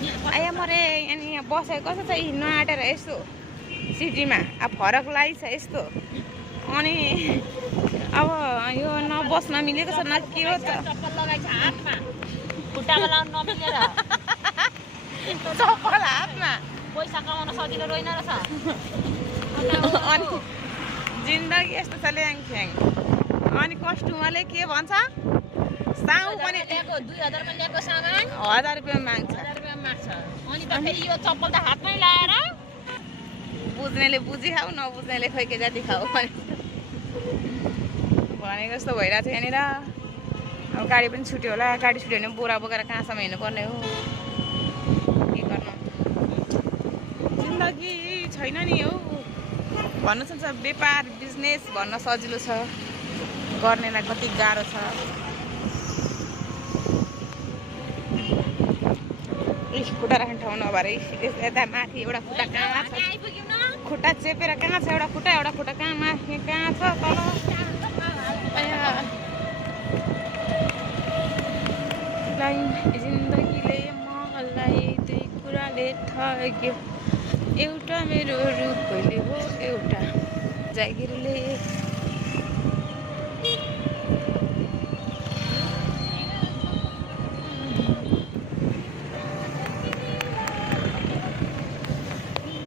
आया मरे अनि यहाँ बसेको कस्तो छ हिँड्नु आँटेर यस्तो सिटीमा अब फरक लाग्छ यस्तो अनि अब यो नबस्न मिलेको छ न के हो त चप्पल हातमा पैसा कमाउन सजिलो रहेन रहेछ अनि जिन्दगी यस्तो छ ल्याङफ्याङ अनि कस्टमरले के भन्छ साउ पनि 2000 रुपैयाँ ल्याएको सामान 1000 रुपियाँ माग्छ 1000 रुपैयाँ माग्छ अनि त फेरि यो चप्पल त हातमै लाएर बुझ्नेले बुझी खाऊ नबुझ्नेले खोइ के जाति खाऊ भनेको जस्तो भइरहेको छ यहाँनिर अब गाडी पनि छुट्यो होला गाडी छुट्यो भने बोरा बोकेर कहाँसम्म हिँड्नुपर्ने हो के गर्नु जिन्दगी छैन नि हौ भन्नु सक्छ व्यापार बिजनेस भन्न सजिलो छ गर्नेलाई कति गाह्रो छ खुट्टा राख्ने ठाउँ नभएर यता माथि एउटा खुट्टा कहाँ छ खुट्टा चेपेर कहाँ छ एउटा खुट्टा कहाँ माथि कहाँ छ तल जिन्दगीले मलाई दुई कुराले ठग्यो एउटा मेरो रूपले हो एउटा जागिरले